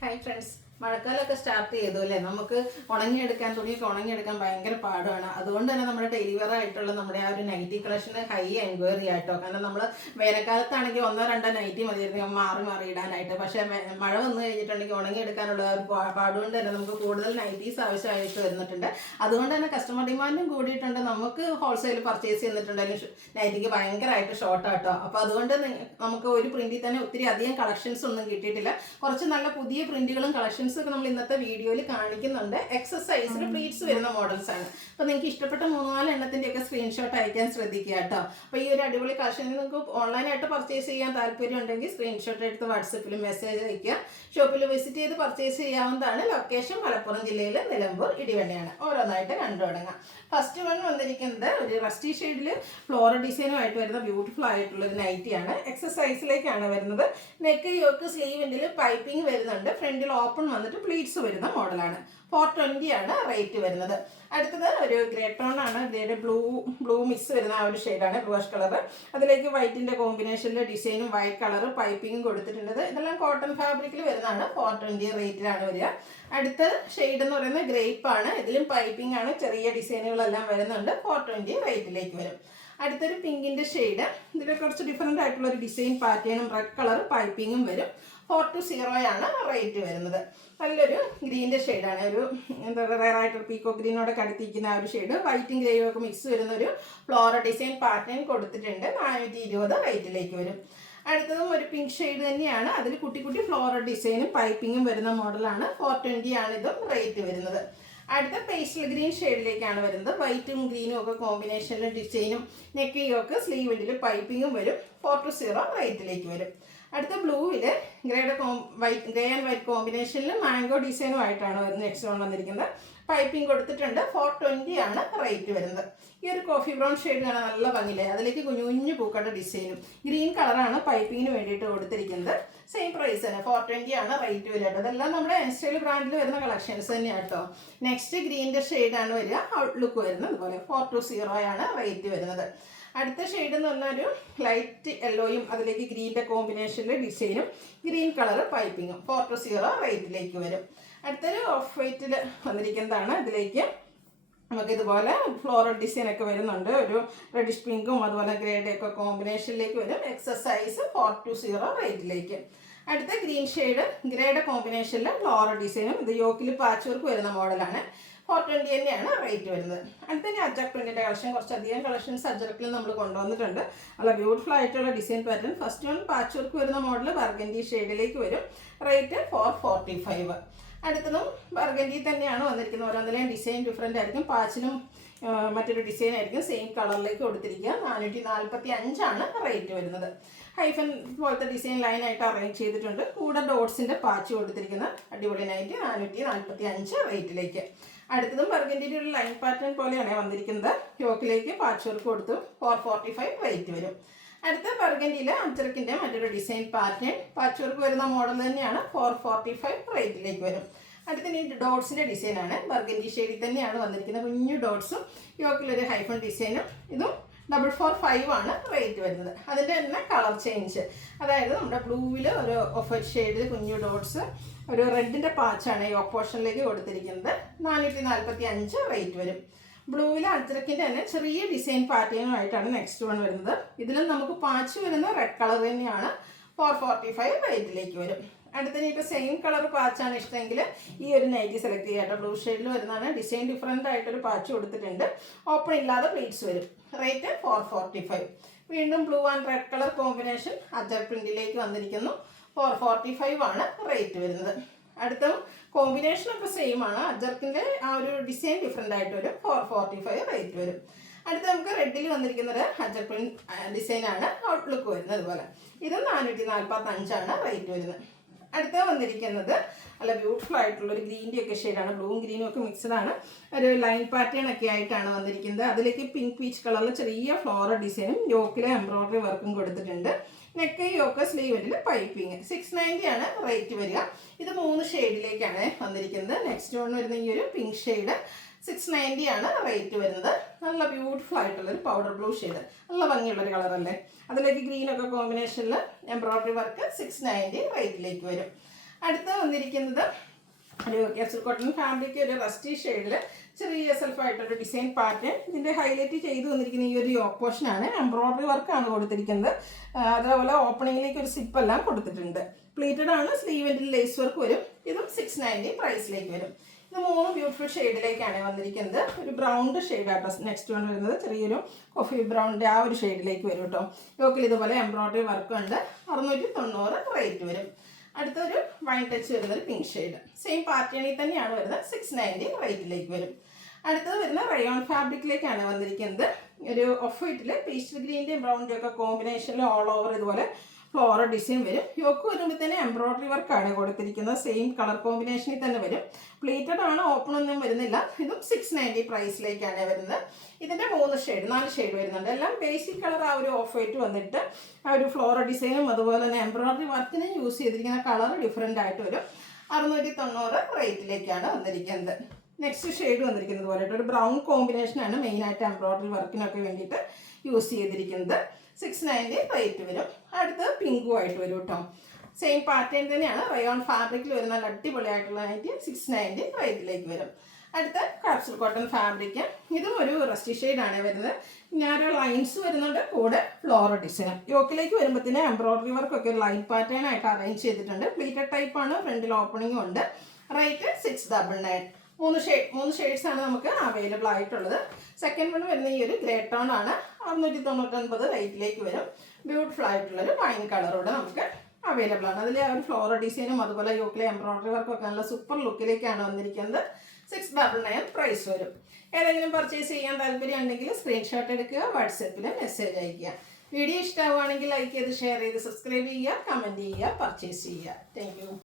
Hi friends, മഴക്കാലമൊക്കെ start ചെയ്തു അല്ലേ? നമുക്ക് തുണിയൊക്കെ ഉണങ്ങിയെടുക്കാൻ ഭയങ്കര പാടാണ്. അതുകൊണ്ട് തന്നെ നമ്മുടെ ഡെയിലി വെയർ ആയിട്ടുള്ള നമ്മുടെ ആ ഒരു നൈറ്റി കളക്ഷന് ഹൈ എൻക്വയറി ആയിട്ടോ. കാരണം നമ്മൾ വേനൽക്കാലത്താണെങ്കിൽ ഒന്നോ രണ്ടോ നൈറ്റി മതിയായിരുന്നു മാറി മാറി ഇടാനായിട്ട്. പക്ഷേ മഴ വന്നു കഴിഞ്ഞിട്ടുണ്ടെങ്കിൽ ഉണങ്ങിയെടുക്കാനുള്ള ഒരു പാടുകൊണ്ട് തന്നെ നമുക്ക് കൂടുതൽ നൈറ്റീസ് ആവശ്യമായിട്ട് വരുന്നിട്ടുണ്ട്. അതുകൊണ്ട് തന്നെ കസ്റ്റമർ ഡിമാൻഡും കൂടിയിട്ടുണ്ട്. നമുക്ക് ഹോൾസെയിൽ പർച്ചേസ് ചെയ്യുന്നിട്ടുണ്ടെങ്കിൽ നൈറ്റിക്ക് ഭയങ്കരമായിട്ട് ഷോർട്ടാട്ടോ. അപ്പോൾ അതുകൊണ്ട് നമുക്ക് ഒരു പ്രിന്റിൽ തന്നെ ഒത്തിരി അധികം കളക്ഷൻസ് ഒന്നും കിട്ടിയിട്ടില്ല. കുറച്ച് നല്ല പുതിയ പ്രിന്റുകളും കളക്ഷൻസും ഒക്കെ നമ്മൾ ഇന്നത്തെ വീഡിയോയിൽ കാണിക്കുന്നുണ്ട്. എക്സസൈസിൽ പ്ലീറ്റ്സ് വരുന്ന മോഡൽസ് ആണ്. അപ്പോൾ നിങ്ങൾക്ക് ഇഷ്ടപ്പെട്ട 3-4 എണ്ണത്തിൻ്റെയൊക്കെ സ്ക്രീൻഷോട്ട് അയക്കാൻ ശ്രദ്ധിക്കുക കേട്ടോ. അപ്പോൾ ഈ ഒരു അടിപൊളി കളക്ഷൻ നിങ്ങൾക്ക് ഓൺലൈനായിട്ട് പർച്ചേസ് ചെയ്യാൻ താല്പര്യം ഉണ്ടെങ്കിൽ സ്ക്രീൻഷോട്ട് എടുത്ത് വാട്സപ്പിൽ മെസ്സേജ് അയക്കുക. ഷോപ്പിൽ വിസിറ്റ് ചെയ്ത് പർച്ചേസ് ചെയ്യാവുന്നതാണ്. ലൊക്കേഷൻ മലപ്പുറം ജില്ലയിലെ നിലമ്പൂർ ഇടിവണ്ണയാണ്. ഓരോന്നായിട്ട് കണ്ടു തുടങ്ങാം. ഫസ്റ്റ് വൺ വന്നിരിക്കുന്നത് ഒരു റസ്റ്റി ഷെയ്ഡിൽ ഫ്ലോറൽ ഡിസൈനുമായിട്ട് വരുന്ന ബ്യൂട്ടിഫുൾ ആയിട്ടുള്ള ഒരു നൈറ്റിയാണ്. എക്സസൈസിലേക്കാണ് വരുന്നത്. നെക്ക് യോക്ക് സ്ലീവിൻ്റെ പൈപ്പിംഗ് വരുന്നുണ്ട്. ഫ്രണ്ടിൽ ഓപ്പൺ വന്നിട്ട് പ്ലീറ്റ്സ് വരുന്ന മോഡലാണ്. 420 ആണ് റേറ്റ് വരുന്നത്. അടുത്തത് ഒരു ഗ്രേ ടോൺ ആണ്. ഗ്രേഡ് ബ്ലൂ മിക്സ് വരുന്ന ആ ഒരു ഷെയ്ഡാണ്, ബ്ലൂഷ് കളർ. അതിലേക്ക് വൈറ്റിൻ്റെ കോമ്പിനേഷനിൽ ഡിസൈനും വൈറ്റ് കളർ പൈപ്പിങ്ങും കൊടുത്തിട്ടുണ്ട്. ഇതെല്ലാം കോട്ടൺ ഫാബ്രിക്കിൽ വരുന്നതാണ്. 420 റേറ്റിലാണ് വരിക. അടുത്ത ഷെയ്ഡ് എന്ന് പറയുന്നത് ഗ്രേപ്പ് ആണ്. ഇതിലും പൈപ്പിംഗ് ആണ്, ചെറിയ ഡിസൈനുകളെല്ലാം വരുന്നുണ്ട്. 420 റേറ്റിലേക്ക് വരും. അടുത്തൊരു പിങ്കിൻ്റെ ഷെയ്ഡ്. ഇതിൽ കുറച്ച് ഡിഫറെൻ്റ് ആയിട്ടുള്ള ഒരു ഡിസൈൻ പാറ്റേണും റെഡ് കളർ പൈപ്പിങ്ങും വരും. 420 ആണ് റേറ്റ് വരുന്നത്. നല്ലൊരു ഗ്രീൻ്റെ ഷെയ്ഡാണ്. ഒരു എന്താ പറയുക, റെയർ ആയിട്ടൊരു പീക്കോ ഗ്രീനോടെ കടത്തിയിരിക്കുന്ന ആ ഒരു ഷെയ്ഡ്. വൈറ്റും ഗ്രേയും ഒക്കെ മിക്സ് വരുന്ന ഒരു ഫ്ലോറൽ ഡിസൈൻ പാറ്റേൺ കൊടുത്തിട്ടുണ്ട്. 420 റേറ്റിലേക്ക് വരും. അടുത്തതും ഒരു പിങ്ക് ഷെയ്ഡ് തന്നെയാണ്. അതിൽ കുട്ടി കുട്ടി ഫ്ലോറൽ ഡിസൈനും പൈപ്പിങ്ങും വരുന്ന മോഡലാണ്. 420 ആണ് ഇതും റേറ്റ് വരുന്നത്. അടുത്ത പേസ്റ്റൽ ഗ്രീൻ ഷെയ്ഡിലേക്കാണ് വരുന്നത്. വൈറ്റും ഗ്രീനും ഒക്കെ കോമ്പിനേഷനിൽ ഡിസൈനും നെക്കിയൊക്കെ സ്ലീവിൻ്റെ പൈപ്പിങ്ങും വരും. 420 റേറ്റിലേക്ക് വരും. അടുത്ത ബ്ലൂവിൽ ഗ്രേ ആൻഡ് വൈറ്റ് കോമ്പിനേഷനിൽ മാംഗോ ഡിസൈനുമായിട്ടാണ് നെക്സ്റ്റ് വൺ വന്നിരിക്കുന്നത്. പൈപ്പിംഗ് കൊടുത്തിട്ടുണ്ട്. 420 ആണ് റേറ്റ് വരുന്നത്. ഈ ഒരു കോഫി ബ്രൗൺ ഷെയ്ഡ് കാണാൻ നല്ല ഭംഗിയില്ലേ? അതിലേക്ക് കുഞ്ഞു കുഞ്ഞു പൂക്കളുടെ ഡിസൈനും ഗ്രീൻ കളറാണ് പൈപ്പിങ്ങിന് വേണ്ടിയിട്ട് കൊടുത്തിരിക്കുന്നത്. സെയിം പ്രൈസ് തന്നെ, 420 ആണ് റേറ്റ് വരിക കേട്ടോ. ഇതെല്ലാം നമ്മുടെ എൻസ്റ്റൈൽ ബ്രാൻഡിൽ വരുന്ന കളക്ഷൻസ് തന്നെയാണ് കേട്ടോ. നെക്സ്റ്റ് ഗ്രീൻ്റെ ഷെയ്ഡാണ് വരിക. ഔട്ട്ലുക്ക് വരുന്നത് അതുപോലെ 420 ആണ് റേറ്റ് വരുന്നത്. അടുത്ത ഷെയ്ഡ് എന്ന് പറഞ്ഞാൽ ഒരു ലൈറ്റ് യെല്ലോയും അതിലേക്ക് ഗ്രീൻ്റെ കോമ്പിനേഷനിൽ ഡിസൈനും ഗ്രീൻ കളർ പൈപ്പിങ്ങും 420 റേറ്റിലേക്ക് വരും. അടുത്തൊരു ഓഫ് വൈറ്റിൽ വന്നിരിക്കുന്നതാണ്. ഇതിലേക്ക് നമുക്കിതുപോലെ ഫ്ലോറൽ ഡിസൈൻ ഒക്കെ വരുന്നുണ്ട്. ഒരു റെഡിഷ് പിങ്കും അതുപോലെ ഗ്രേഡ് ഒക്കെ കോമ്പിനേഷനിലേക്ക് വരും. എക്സസൈസ് 420 റേറ്റിലേക്ക്. അടുത്ത ഗ്രീൻ ഷെയ്ഡ് ഗ്രേഡ് കോമ്പിനേഷനിൽ ഫ്ലോറൽ ഡിസൈനും ഇത് യോക്കിൽ പാച്ച് വർക്ക് വരുന്ന മോഡലാണ്. 420 തന്നെയാണ് റേറ്റ് വരുന്നത്. അടുത്തന്നെ അജർക്ക് പ്രിന്റിൻ്റെ കളക്ഷൻ, കുറച്ചധികം കളക്ഷൻസ് അജർക്കിൽ നമ്മൾ കൊണ്ടുവന്നിട്ടുണ്ട്. നല്ല ബ്യൂട്ടിഫുൾ ആയിട്ടുള്ള design pattern. First one patch work വരുന്ന മോഡൽ ബർഗൻഡി ഷെയ്ഡിലേക്ക് വരും. റേറ്റ് 445. അടുത്തതും ബർഗൻഡി തന്നെയാണ് വന്നിരിക്കുന്നത്. ഓരോന്നിലെയും ഡിസൈൻ ഡിഫറെൻ്റ് ആയിരിക്കും. പാച്ചിനും മറ്റൊരു ഡിസൈൻ ആയിരിക്കും. സെയിം കളറിലേക്ക് കൊടുത്തിരിക്കുക. 445 ആണ് റേറ്റ് വരുന്നത്. ഹൈഫൻ പോലത്തെ ഡിസൈൻ ലൈനായിട്ട് അറേഞ്ച് ചെയ്തിട്ടുണ്ട്. കൂടെ ഡോട്ട്സിൻ്റെ പാച്ച് കൊടുത്തിരിക്കുന്ന അടിപൊളി നൈറ്റ് 445 റേറ്റിലേക്ക്. അടുത്തതും ബർഗൻഡിയുടെ ഒരു ലൈൻ പാറ്റേൺ പോലെയാണ് വന്നിരിക്കുന്നത്. യോക്കിലേക്ക് പാച്ച് വർക്ക് കൊടുത്തു. 445 റേറ്റ് വരും. അടുത്ത ബർഗൻഡിയിൽ അഞ്ചർക്കിൻ്റെ മറ്റൊരു ഡിസൈൻ പാറ്റേൺ പാച്ച് വർക്ക് വരുന്ന മോഡൽ തന്നെയാണ്. 445 റേറ്റിലേക്ക് വരും. അടുത്തത് ഈ ഡോട്ട്സിൻ്റെ ഡിസൈനാണ്. ബർഗൻഡി ഷെയ്ഡിൽ തന്നെയാണ് വന്നിരിക്കുന്നത്. കുഞ്ഞു ഡോട്ട്സും യോക്കിലൊരു ഹൈഫൺ ഡിസൈനും. ഇതും 445 ആണ് റേറ്റ് വരുന്നത്. അതിൻ്റെ തന്നെ കളർ ചേഞ്ച്, അതായത് നമ്മുടെ ബ്ലൂവിൽ ഒരു ഓഫ് വൈറ്റ് ഷെയ്ഡിൽ കുഞ്ഞു ഡോട്ട്സ്, ഒരു റെഡിൻ്റെ പാച്ചാണ് ഈ ഓപ്പോഷനിലേക്ക് കൊടുത്തിരിക്കുന്നത്. 445 റേറ്റ് വരും. ബ്ലൂവിൽ അജ്രക്കിൻ്റെ തന്നെ ചെറിയ ഡിസൈൻ പാറ്റേണുമായിട്ടാണ് നെക്സ്റ്റ് വൺ വരുന്നത്. ഇതിലും നമുക്ക് പാച്ച് വരുന്ന റെഡ് കളർ തന്നെയാണ്. 445 റേറ്റിലേക്ക് വരും. അടുത്തതിന് ഇപ്പോൾ സെയിം കളർ പാച്ചാണ് ഇഷ്ടമെങ്കിൽ ഈ ഒരു നൈറ്റി സെലക്ട് ചെയ്യാം കേട്ടോ. ബ്ലൂ ഷെയ്ഡിൽ വരുന്നതാണ്. ഡിസൈൻ ഡിഫറെൻ്റ് ആയിട്ടൊരു പാച്ച് കൊടുത്തിട്ടുണ്ട്. ഓപ്പൺ ഇല്ലാതെ പ്ലീറ്റ്സ് വരും. റേറ്റ് 445. വീണ്ടും blue and red colour combination അജർ പ്രിന്റിലേക്ക് വന്നിരിക്കുന്നു. 445 ആണ് റേറ്റ് വരുന്നത്. അടുത്ത കോമ്പിനേഷനൊക്കെ സെയിം ആണ്. അജർക്കിൻ്റെ ആ ഒരു ഡിസൈൻ ഡിഫറെൻ്റ് ആയിട്ട് വരും. 445 റേറ്റ് വരും. അടുത്ത നമുക്ക് റെഡിൽ വന്നിരിക്കുന്നത് അജർ പ്രിന്റ് ഡിസൈനാണ്. ഔട്ട്ലുക്ക് വരുന്നത് അതുപോലെ. ഇത് 445 ആണ് റേറ്റ് വരുന്നത്. അടുത്ത വന്നിരിക്കുന്നത് നല്ല ബ്യൂട്ടിഫുൾ ആയിട്ടുള്ള ഒരു ഗ്രീൻ്റെ ഒക്കെ ഷെയ്ഡാണ്. ബ്ലൂവും ഗ്രീനും ഒക്കെ മിക്സഡാണ്. ഒരു ലൈൻ പാറ്റേൺ ഒക്കെ ആയിട്ടാണ് വന്നിരിക്കുന്നത്. അതിലേക്ക് പിങ്ക് പീച്ച് കളറിൽ ചെറിയ ഫ്ലോറൽ ഡിസൈനും യോക്കിലെ എംബ്രോയിഡറി വർക്കും കൊടുത്തിട്ടുണ്ട്. Neck yoke സ്ലീവിൽ piping. 690 ആണ് റേറ്റ് വരിക. ഇത് 3 ഷെയ്ഡിലേക്കാണ് വന്നിരിക്കുന്നത്. നെക്സ്റ്റ് വൺ വരുന്ന ഈ ഒരു പിങ്ക് ഷെയ്ഡ് 690 ആണ് റേറ്റ് വരുന്നത്. നല്ല ബ്യൂട്ടിഫുൾ ആയിട്ടുള്ളൊരു പൗഡർ ബ്ലൂ ഷെയ്ഡ്, നല്ല ഭംഗിയുള്ളൊരു കളറല്ലേ. അതിലേക്ക് ഗ്രീനൊക്കെ കോമ്പിനേഷനിൽ എംബ്രോയിഡറി വർക്ക് 690 റേറ്റിലേക്ക് വരും. അടുത്ത വന്നിരിക്കുന്നത് ഒരു കാപ്സൂൾ കോട്ടൺ ഫാബ്രിക് ഒരു റസ്റ്റി ഷെയ്ഡിൽ ചെറിയ സെൽഫായിട്ടൊരു ഡിസൈൻ പാറ്റേൺ. ഇതിൻ്റെ ഹൈലൈറ്റ് ചെയ്ത് വന്നിരിക്കുന്ന ഈ ഒരു യോക്ക് പോർഷനാണ്. എംബ്രോയ്ഡറി വർക്കാണ് കൊടുത്തിരിക്കുന്നത്. അതേപോലെ ഓപ്പണിങ്ങിലേക്ക് ഒരു സിപ്പെല്ലാം കൊടുത്തിട്ടുണ്ട്. പ്ലീറ്റഡ് ആണ്. സ്ലീവിൻ്റെ ലേസ് വർക്ക് വരും. ഇതും 690 പ്രൈസിലേക്ക് വരും. ഇത് 3 ബ്യൂട്ടിഫുൾ ഷെയ്ഡിലേക്കാണ് വന്നിരിക്കുന്നത്. ഒരു ബ്രൗൺ ഷെയ്ഡാട്ടോ നെക്സ്റ്റ് വൺ വരുന്നത്. ചെറിയൊരു കോഫി ബ്രൗണിൻ്റെ ആ ഒരു ഷെയ്ഡിലേക്ക് വരും കേട്ടോ. യോക്കിൽ ഇതുപോലെ എംബ്രോയ്ഡറി വർക്ക് ഉണ്ട്. 690 റേറ്റ് വരും. അടുത്തൊരു വൈൻ ടച്ച് വരുന്നൊരു പിങ്ക് ഷെയ്ഡ്. സെയിം പാറ്റേണിൽ തന്നെയാണ് വരുന്നത്. 690 റേറ്റിലേക്ക് വരും. അടുത്തത് വരുന്ന റയോൺ ഫാബ്രിക്കിലേക്കാണ് വന്നിരിക്കുന്നത്. ഒരു ഓഫ് വൈറ്റിൽ പേസ്റ്റൽ ഗ്രീൻ്റെയും ബ്രൗണിൻ്റെയും ഒക്കെ കോമ്പിനേഷനിൽ ഓൾ ഓവർ ഇതുപോലെ ഫ്ലോറൽ ഡിസൈൻ വരും. യോക്ക് വരുമ്പോൾ തന്നെ എംബ്രോയ്ഡറി വർക്കാണ് കൊടുത്തിരിക്കുന്നത്. സെയിം കളർ കോമ്പിനേഷനിൽ തന്നെ വരും. പ്ലീറ്റഡ് ആണ്. ഓപ്പൺ ഒന്നും വരുന്നില്ല. ഇതും 690 പ്രൈസിലേക്കാണ് വരുന്നത്. ഇതിൻ്റെ 4 ഷെയ്ഡ് വരുന്നുണ്ട്. എല്ലാം ബേസിക് കളർ ആ ഒരു ഓഫ് വൈറ്റ് വന്നിട്ട് ആ ഒരു ഫ്ലോറൽ ഡിസൈനും അതുപോലെ തന്നെ എംബ്രോയ്ഡറി വർക്കിന് യൂസ് ചെയ്തിരിക്കുന്ന കളർ ഡിഫറെൻ്റ് ആയിട്ട് വരും. 690 റേറ്റിലേക്കാണ് വന്നിരിക്കുന്നത്. നെക്സ്റ്റ് ഷെയ്ഡ് വന്നിരിക്കുന്നത് പോലെ ഒരു ബ്രൗൺ കോമ്പിനേഷനാണ് മെയിനായിട്ട് എംബ്രോയ്ഡറി വർക്കിനൊക്കെ വേണ്ടിയിട്ട് യൂസ് ചെയ്തിരിക്കുന്നത്. 690 റേറ്റ് വരും. അടുത്ത് പിങ്കുമായിട്ട് വരും കേട്ടോ. സെയിം പാറ്റേൺ തന്നെയാണ്. റയോൺ ഫാബ്രിക്കിൽ വരുന്ന നല്ല അടിപൊളിയായിട്ടുള്ള നൈറ്റി 690 റേറ്റിലേക്ക് വരും. അടുത്ത കാപ്സൂൾ കോട്ടൺ ഫാബ്രിക്. ഇതും ഒരു റസ്റ്റി ഷെയ്ഡാണ് വരുന്നത്. ഞാനൊരു ലൈൻസ് വരുന്നുണ്ട്. കൂടെ ഫ്ലോറൽ ഡിസൈൻ. യോക്കിലേക്ക് വരുമ്പോഴത്തേന് എംബ്രോയ്ഡറി വർക്കൊക്കെ ഒരു ലൈൻ പാറ്റേൺ ആയിട്ട് അറേഞ്ച് ചെയ്തിട്ടുണ്ട്. പ്ലീറ്റഡ് ടൈപ്പാണ്. ഫ്രണ്ടിൽ ഓപ്പണിംഗും ഉണ്ട്. റേറ്റ് 699. 3 ഷെയ്ഡ്സാണ് നമുക്ക് അവൈലബിൾ ആയിട്ടുള്ളത്. സെക്കൻഡ് വൺ വരുന്ന ഈ ഒരു ഗ്രേ ടോൺ ആണ്. 699 റേറ്റിലേക്ക് വരും. ബ്യൂട്ടിഫുൾ ആയിട്ടുള്ളൊരു വൈൻ കളറോടെ നമുക്ക് അവൈലബിൾ ആണ്. അതിൽ ആ ഒരു ഫ്ലോറൽ ഡിസൈനും അതുപോലെ യോക്കിലെ എംബ്രോയ്ഡറി വർക്കൊക്കെ നല്ല സൂപ്പർ ലുക്കിലേക്കാണ് വന്നിരിക്കുന്നത്. 699 പ്രൈസ് വരും. ഏതെങ്കിലും പർച്ചേസ് ചെയ്യാൻ താല്പര്യം ഉണ്ടെങ്കിൽ സ്ക്രീൻഷോട്ട് എടുക്കുക, വാട്സാപ്പിൽ മെസ്സേജ് അയയ്ക്കുക. വീഡിയോ ഇഷ്ടമാവുകയാണെങ്കിൽ ലൈക്ക് ചെയ്ത് ഷെയർ ചെയ്ത് സബ്സ്ക്രൈബ് ചെയ്യുക, കമൻറ്റ് ചെയ്യുക, പർച്ചേസ് ചെയ്യുക. Thank you.